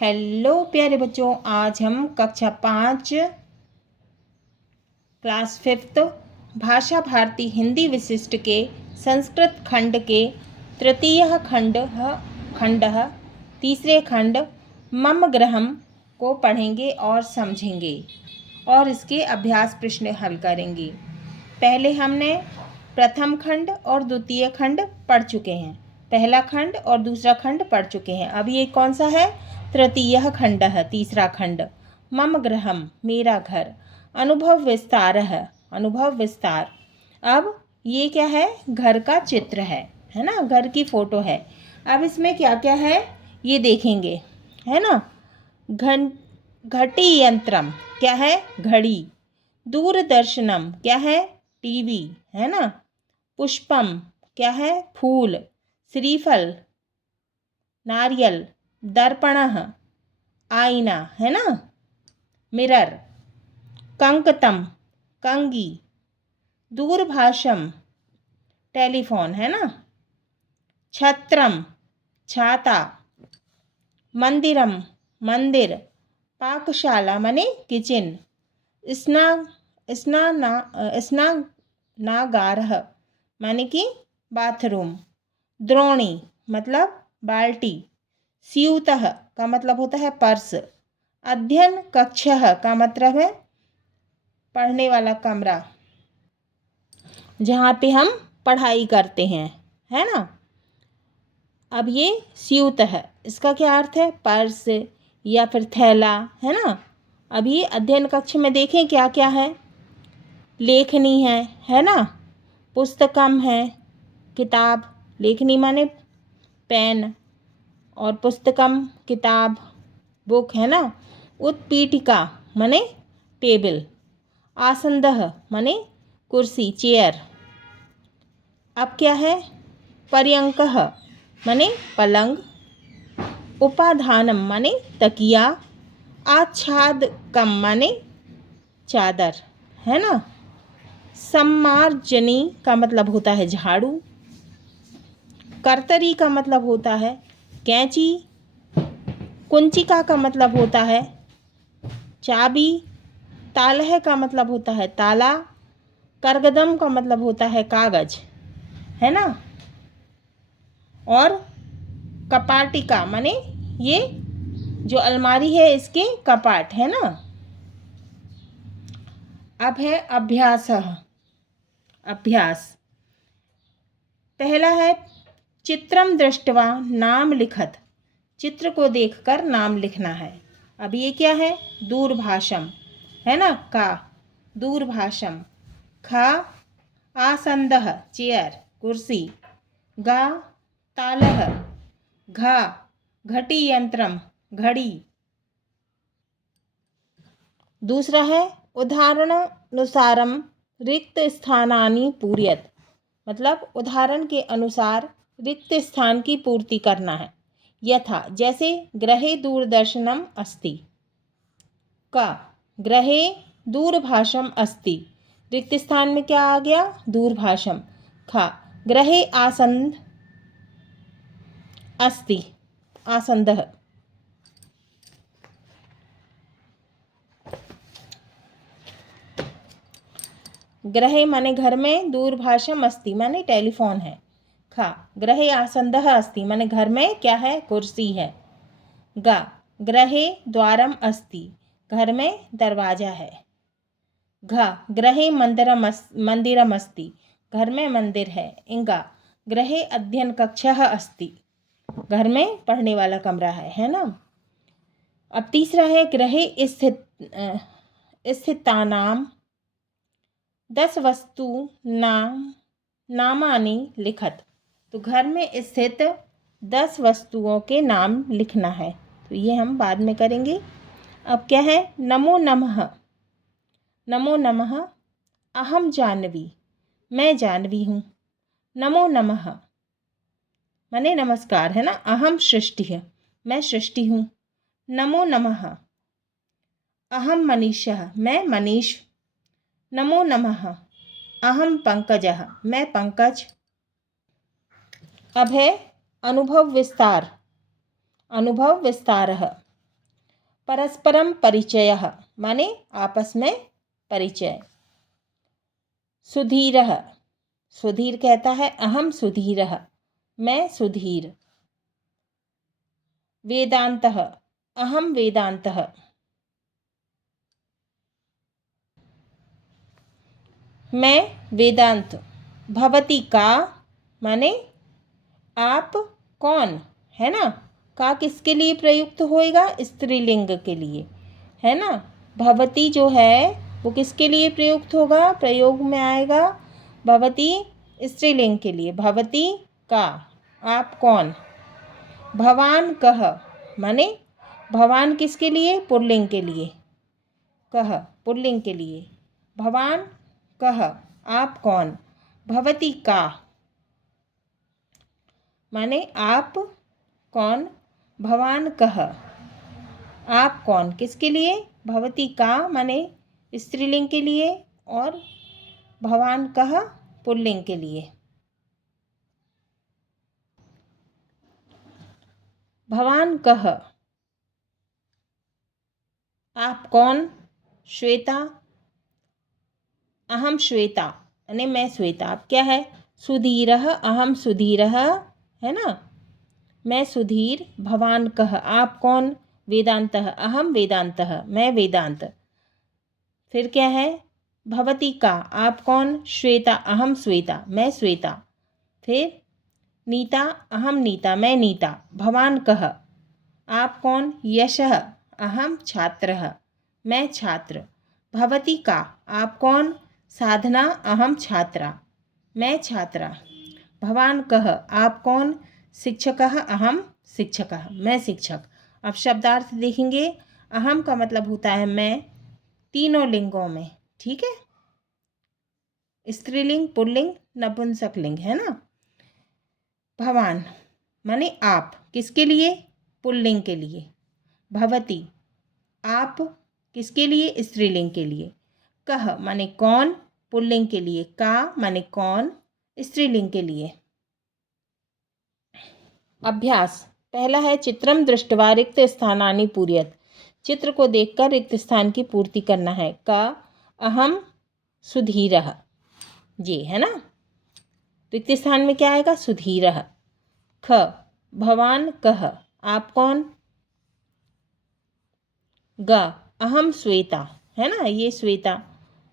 Hello प्यारे बच्चों, आज हम कक्षा 5 क्लास 5 भाषा भारती हिंदी विशिष्ट के संस्कृत खंड के तृतीय खंड तीसरे खंड मम गृहम को पढ़ेंगे और समझेंगे और इसके अभ्यास प्रश्न हल करेंगे। पहले हमने प्रथम खंड और द्वितीय खंड पढ़ चुके हैं। पहला खंड और दूसरा खंड पढ़ चुके हैं। अब ये कौन सा है? तृतीय खंड है, तीसरा खंड। मम गृहम, मेरा घर। अनुभव विस्तार है, अनुभव विस्तार। अब ये क्या है? घर का चित्र है ना, घर की फोटो है। अब इसमें क्या क्या है ये देखेंगे, है ना। घटी यंत्रम क्या है? घड़ी। दूरदर्शनम क्या है? टीवी, है ना। पुष्पम क्या है? फूल। श्रीफल नारियल। दर्पणः आईना, है ना, मिरर। कंकतम कंगी। दूरभाषम टेलीफोन, है ना। छत्रम छाता। मंदिरम मंदिर। पाकशाला माने किचन। स्नानागारः माने कि बाथरूम। द्रोणी मतलब बाल्टी। स्यूतः का मतलब होता है पर्स। अध्ययन कक्षः का मतलब है पढ़ने वाला कमरा, जहाँ पे हम पढ़ाई करते हैं, है ना। अब ये स्यूत है, इसका क्या अर्थ है? पर्स या फिर थैला, है ना। अब ये अध्ययन कक्ष में देखें क्या क्या है। लेखनी है ना। पुस्तकम है, किताब। लेखनी माने पेन और पुस्तकम किताब, बुक, है ना। उत्पीठिका माने टेबल। आसंदः माने कुर्सी, चेयर। अब क्या है? पर्यंकः माने पलंग। उपाधानम माने तकिया। आच्छादकम माने चादर, है ना। सम्मार्जनी का मतलब होता है झाड़ू। कर्तरी का मतलब होता है कैंची। कुंचिका का मतलब होता है चाबी। तालह का मतलब होता है ताला। करगदम का मतलब होता है कागज, है ना। और कपाटिका माने ये जो अलमारी है इसके कपाट, है ना। अब है अभ्यास। अभ्यास पहला है चित्रम दृष्ट्वा नाम लिखत। चित्र को देखकर नाम लिखना है। अब ये क्या है? दूरभाषम, है ना, का। दूरभाषम। खा आसंदः चेयर, कुर्सी। गा तालः। घा घटी यंत्रम, घड़ी। दूसरा है उदाहरणानुसारम रिक्त स्थानानि पूरयत, मतलब उदाहरण के अनुसार रिक्त स्थान की पूर्ति करना है। यथा जैसे गृहे दूरदर्शनम अस्ति। का गृहे दूरभाषम अस्ति, रिक्त स्थान में क्या आ गया? दूरभाषम। खा गृहे आसंद अस्ति, आसंदः। गृहे माने घर में, दूरभाषम अस्ति माने टेलीफोन है। खा गृहे आसंदः अस्ति माने घर में क्या है? कुर्सी है। गा गृहे द्वारम अस्ति, घर में दरवाजा है। घा गृहे मंदिरम अस्ति, घर में मंदिर है। इंगा गृहे अध्ययन कक्षः अस्ति, घर में पढ़ने वाला कमरा है ना। अब तीसरा है गृहे स्थितानाम 10 वस्तु नामानि लिखत। तो घर में स्थित 10 वस्तुओं के नाम लिखना है। तो ये हम बाद में करेंगे। अब क्या है? नमो नमः। नमो नमः। अहम जानवी, मैं जानवी हूँ। नमो नमः माने नमस्कार, है ना। अहम सृष्टि है, मैं सृष्टि हूँ। नमो नमः। अहम मनीषः, मैं मनीष। नमो नमः। अहम पंकजः, मैं पंकज। अब है अनुभव विस्तार। अनुभव विस्तारः। परस्परम परिचयः माने आपस में परिचय। सुधीरः, सुधीर कहता है अहम सुधीरः, मैं सुधीर। वेदांतः, अहम वेदांतः, मैं वेदांत। भवती का माने आप कौन, है ना। का किसके लिए प्रयुक्त होएगा? स्त्रीलिंग के लिए, है ना। भवती जो है वो किसके लिए प्रयुक्त होगा? प्रयोग में आएगा भवती स्त्रीलिंग के लिए। भवती का, आप कौन। भवान कह माने भवान किसके लिए? पुल्लिंग के लिए। कह पुल्लिंग के लिए। भवान कह, आप कौन। भवती का माने आप कौन। भवान कह, आप कौन, किसके लिए? भवती का माने स्त्रीलिंग के लिए और भवान कह पुल्लिंग के लिए। भवान कह, आप कौन। श्वेता, अहम श्वेता यानी मैं श्वेता। अब क्या है? सुधीरः, अहम सुधीरः, है ना, मैं सुधीर। भवान कह, आप कौन। वेदांतः, अहम वेदांतः, मैं वेदांत। फिर क्या है? भवती का, आप कौन। श्वेता, अहम श्वेता, मैं श्वेता। फिर नीता, अहम नीता, मैं नीता। भवान कह, आप कौन। यशः, अहम छात्रः, मैं छात्र। भवती का, आप कौन। साधना, अहम छात्रा, मैं छात्रा। भवान कह, आप कौन। शिक्षकः, अहम शिक्षकः, मैं शिक्षक। अब शब्दार्थ देखेंगे। अहम का मतलब होता है मैं, तीनों लिंगों में, ठीक है। स्त्रीलिंग, पुल्लिंग, नपुंसकलिंग, है ना। भवान माने आप, किसके लिए? पुल्लिंग के लिए। भवती, आप किसके लिए? स्त्रीलिंग के लिए। कह माने कौन, पुल्लिंग के लिए। का माने कौन, स्त्रीलिंग के लिए। अभ्यास पहला है चित्रम दृष्ट्वा रिक्त स्थानानि पूरयत। चित्र को देखकर रिक्त स्थान की पूर्ति करना है। का अहम सुधीरः, जी है ना। रिक्त स्थान में क्या आएगा? सुधीरः। ख भवान कह, आप कौन। ग अहम श्वेता, है ना, ये श्वेता।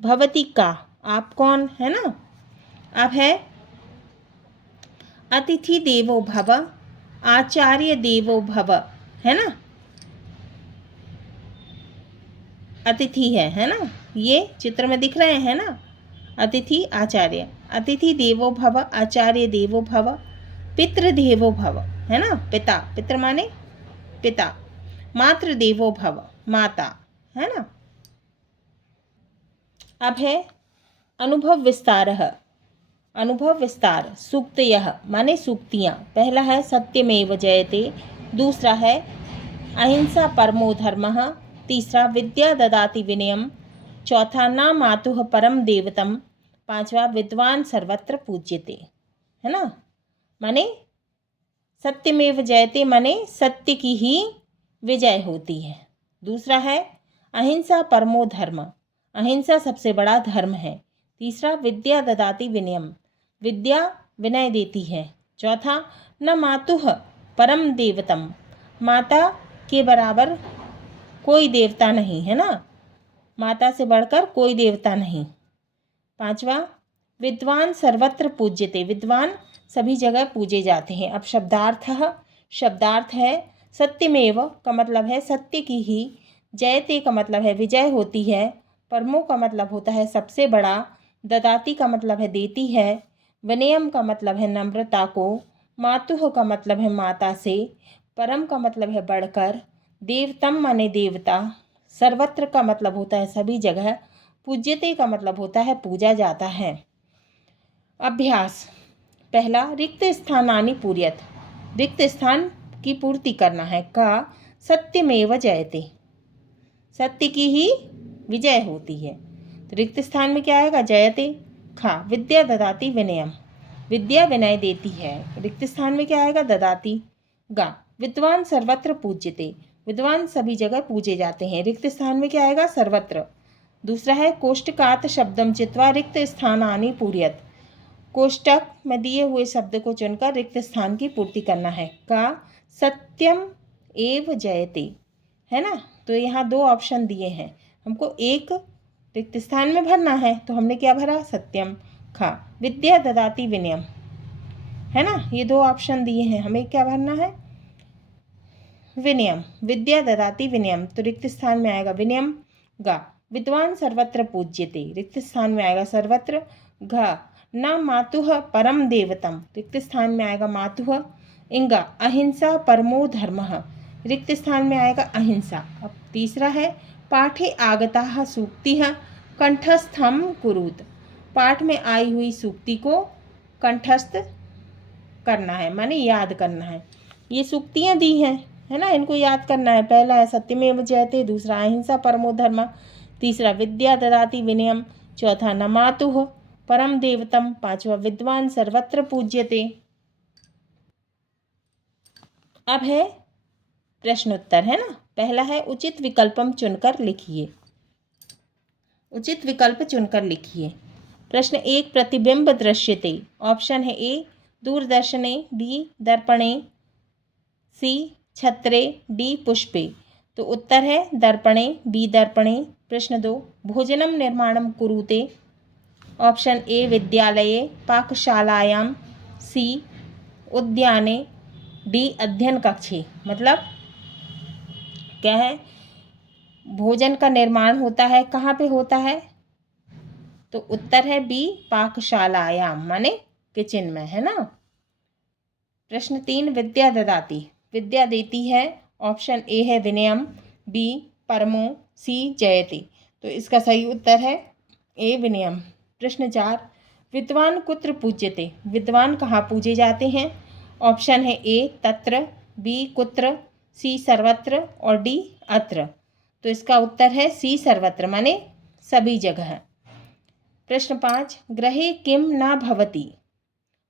भवती का, आप कौन, है ना। अब है अतिथि देवो भव, आचार्य देवो भव, है ना। अतिथि है ना, ये चित्र में दिख रहे हैं ना। अतिथि आचार्य, अतिथि देवो भव, आचार्य देवो भव, पितृ देवो भव, है ना, पिता। पितृ माने पिता। मातृ देवो भव, माता, है ना। अब है अनुभव विस्तारः। अनुभव विस्तार सूक्तयः माने सूक्तियाँ। पहला है सत्यमेव जयते, दूसरा है अहिंसा परमो धर्मः, तीसरा विद्या ददाति विनयम, चौथा न मातुः परम देवतम, पांचवा विद्वान सर्वत्र पूज्यते, है ना। माने सत्यमेव जयते माने सत्य की ही विजय होती है। दूसरा है अहिंसा परमो धर्म, अहिंसा सबसे बड़ा धर्म है। तीसरा विद्या ददाति विनयम, विद्या विनय देती है। चौथा न मातुः परम देवतम, माता के बराबर कोई देवता नहीं, है ना, माता से बढ़कर कोई देवता नहीं। पांचवा विद्वान सर्वत्र पूज्यते, विद्वान सभी जगह पूजे जाते हैं। अब शब्दार्थ है सत्यमेव का मतलब है सत्य की ही, जयते का मतलब है विजय होती है, परमो का मतलब होता है सबसे बड़ा, ददाती का मतलब है देती है, विनयम का मतलब है नम्रता को, मातुः का मतलब है माता से, परम का मतलब है बढ़कर, देवतम माने देवता, सर्वत्र का मतलब होता है सभी जगह, पूज्यते का मतलब होता है पूजा जाता है। अभ्यास पहला रिक्त स्थानानि पूर्यत, रिक्त स्थान की पूर्ति करना है। का सत्यमेव जयते, सत्य की ही विजय होती है। तो रिक्त स्थान में क्या आएगा? जयते। खा विद्या ददाति विनयम, विद्या विनय देती है। रिक्त स्थान में क्या आएगा? ददाति। गा विद्वान सर्वत्र पूज्यते, विद्वान सभी जगह पूजे जाते हैं। रिक्त स्थान में क्या आएगा? सर्वत्र। दूसरा है कोष्टकात शब्दम चित्वा रिक्त स्थानानि पूर्यत। कोष्टक में दिए हुए शब्द को चुनकर रिक्त स्थान की पूर्ति करना है। का सत्यम एव जयते, है ना। तो यहाँ 2 ऑप्शन दिए हैं, हमको एक रिक्त स्थान में भरना है, तो हमने क्या भरा? सत्यम। खा विद्या ददाति विनयम, है ना। ये 2 ऑप्शन दिए हैं, हमें क्या भरना है? विनयम। विद्या ददाति विनयम, तो रिक्त स्थान में आएगा विनयम। गा विद्वान सर्वत्र पूज्यते, रिक्त स्थान में आएगा सर्वत्र। घ न मातुः परम देवतम, रिक्त स्थान में आएगा मातुः। इंगा अहिंसा परमो धर्मः, रिक्त स्थान में आएगा अहिंसा। अब तीसरा है पाठे आगताः सूक्तिः कंठस्थम कुरुत, पाठ में आई हुई सूक्ति को कंठस्थ करना है, माने याद करना है। ये सूक्तियाँ दी हैं, है ना, इनको याद करना है। पहला है सत्यमेव जयते, दूसरा अहिंसा परमो धर्म, तीसरा विद्या ददाति विनयम, चौथा न मातुः परम देवतम, पांचवा विद्वान सर्वत्र पूज्यते। अब है प्रश्नोत्तर, है ना। पहला है उचित विकल्पम चुनकर लिखिए। उचित विकल्प चुनकर लिखिए। प्रश्न 1 प्रतिबिंब दृश्यते। ऑप्शन है ए दूरदर्शने, बी दर्पणे, सी छत्रे, डी पुष्पे। तो उत्तर है दर्पणे, बी दर्पणे। प्रश्न 2 भोजनम निर्माणम कुरुते। ऑप्शन ए विद्यालये, पाकशालायां, सी उद्याने, डी अध्ययन कक्षे। मतलब क्या है? भोजन का निर्माण होता है, कहाँ पे होता है? तो उत्तर है बी पाकशालायां, माने किचन में, है ना। प्रश्न 3 विद्या ददाति, विद्या देती है। ऑप्शन ए है विनयम, बी परमो, सी जयति। तो इसका सही उत्तर है ए विनयम। प्रश्न 4 विद्वान कुत्र पूज्यते, विद्वान कहाँ पूजे जाते हैं? ऑप्शन है ए तत्र, बी कुत्र, सी सर्वत्र और डी अत्र। तो इसका उत्तर है सी सर्वत्र, माने सभी जगह। प्रश्न 5 गृहे किम न भवति,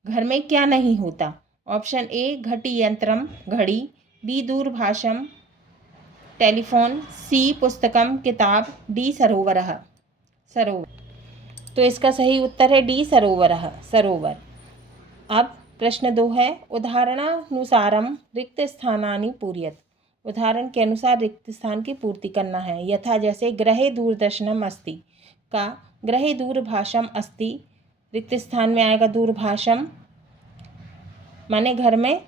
घर में क्या नहीं होता? ऑप्शन ए घटी यंत्रम, घड़ी, बी दूरभाषम टेलीफोन, सी पुस्तकम किताब, डी सरोवरः, सरोवर। तो इसका सही उत्तर है डी सरोवरः, सरोवर। अब प्रश्न 2 है उदाहरणानुसारम रिक्त स्थानानि पूर्यत। उदाहरण के अनुसार रिक्त स्थान की पूर्ति करना है। यथा जैसे गृहे दूरदर्शनम अस्ति, का गृहे दूरभाषम अस्ति, रिक्त स्थान में आएगा दूरभाषम, माने घर में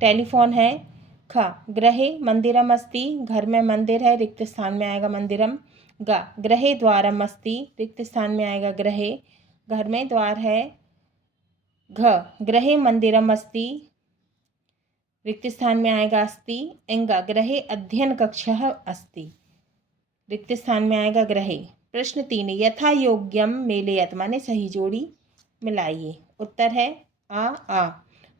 टेलीफोन है। ख गृहे मंदिरम अस्ति, घर में मंदिर है, रिक्त स्थान में आएगा मंदिरम। ग गृहे द्वारम अस्ति, रिक्त स्थान में आएगा गृहे, घर में द्वार है। घ गृहे मंदिरम अस्ति, रिक्त स्थान में आएगा अस्ति। इंगा गृहे अध्ययन कक्षः अस्ति, रिक्त स्थान में आएगा गृहे। प्रश्न 3 यथा योग्यम मेलयत, माने सही जोड़ी मिलाइए। उत्तर है आ।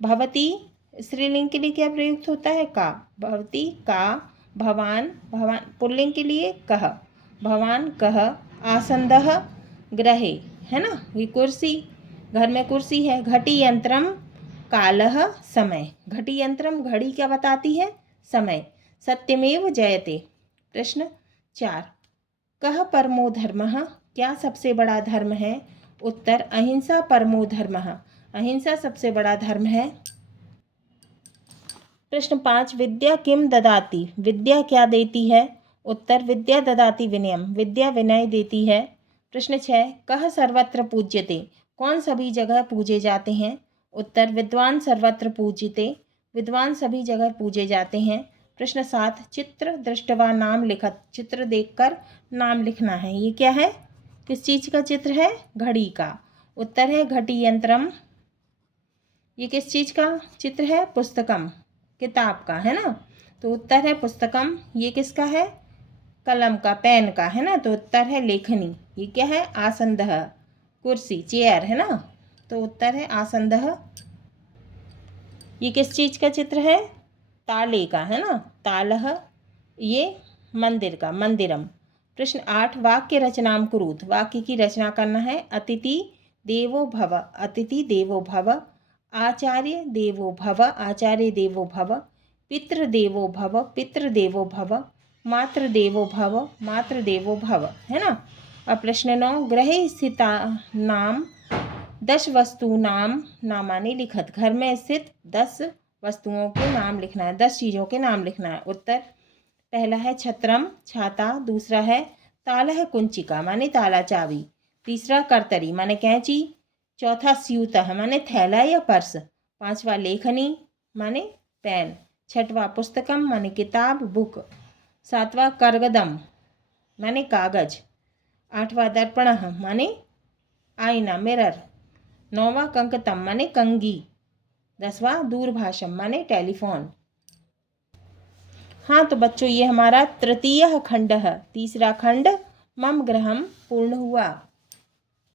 भवती स्त्रीलिंग के लिए क्या प्रयुक्त होता है? का। भवती का, भवान, भवान पुल्लिंग के लिए कह, भवान कह। आसंदः गृहे, है ना, ये कुर्सी, घर में कुर्सी है। घटी यंत्रम कालः, समय, घटी यंत्रम घड़ी क्या बताती है? समय। सत्यमेव जयते। प्रश्न 4 कह परमो धर्मः, क्या सबसे बड़ा धर्म है? उत्तर अहिंसा परमो धर्मः, अहिंसा सबसे बड़ा धर्म है। प्रश्न 5 विद्या किम ददाति, विद्या क्या देती है? उत्तर विद्या ददाति विनयम, विद्या विनय देती है। प्रश्न 6 कह सर्वत्र पूज्यते, कौन सभी जगह पूजे जाते हैं? उत्तर विद्वान सर्वत्र पूज्यते, विद्वान सभी जगह पूजे जाते हैं। प्रश्न 7 चित्र दृष्टवा नाम लिखत, चित्र देखकर नाम लिखना है। ये क्या है? किस चीज़ का चित्र है? घड़ी का। उत्तर है घटी यंत्रम। ये किस चीज़ का चित्र है? पुस्तकम, किताब का, है ना। तो उत्तर है पुस्तकम। ये किसका है? कलम का, पेन का, है ना। तो उत्तर है लेखनी। ये क्या है? आसंदः, कुर्सी, चेयर, है ना। तो उत्तर है आसंदः। ये किस चीज़ का चित्र है? ताले का, है ना, तालः। ये मंदिर का, मंदिरम। प्रश्न 8 वाक्य रचनाम कुरुत, वाक्य की रचना करना है। अतिथि देवो भव, अतिथि देवो भव। आचार्य देवो भव, आचार्य देवो भव। पितृदेवो भव, पितृदेवो भव, मातृदेवो भव, मातृदेवो भव, है ना। अब प्रश्न 9, गृहे स्थिता नाम 10 वस्तु नाम नामानि लिखत। घर में स्थित 10 वस्तुओं के नाम लिखना है, 10 चीज़ों के नाम लिखना है। उत्तर, पहला है छत्रम छाता, दूसरा है तालः कुंचिका माने ताला चाबी, तीसरा कर्तरी माने कैंची, चौथा स्यूतः माने थैला या पर्स, पांचवा लेखनी माने पेन, छठवा पुस्तकम माने किताब बुक, सातवां करगदम माने कागज, आठवां दर्पणः माने आईना मिरर, नौवां कंकतम माने कंगी, 10वां दूरभाषम माने टेलीफोन। हाँ तो बच्चों, ये हमारा तृतीय खंड है, तीसरा खंड मम गृहम पूर्ण हुआ।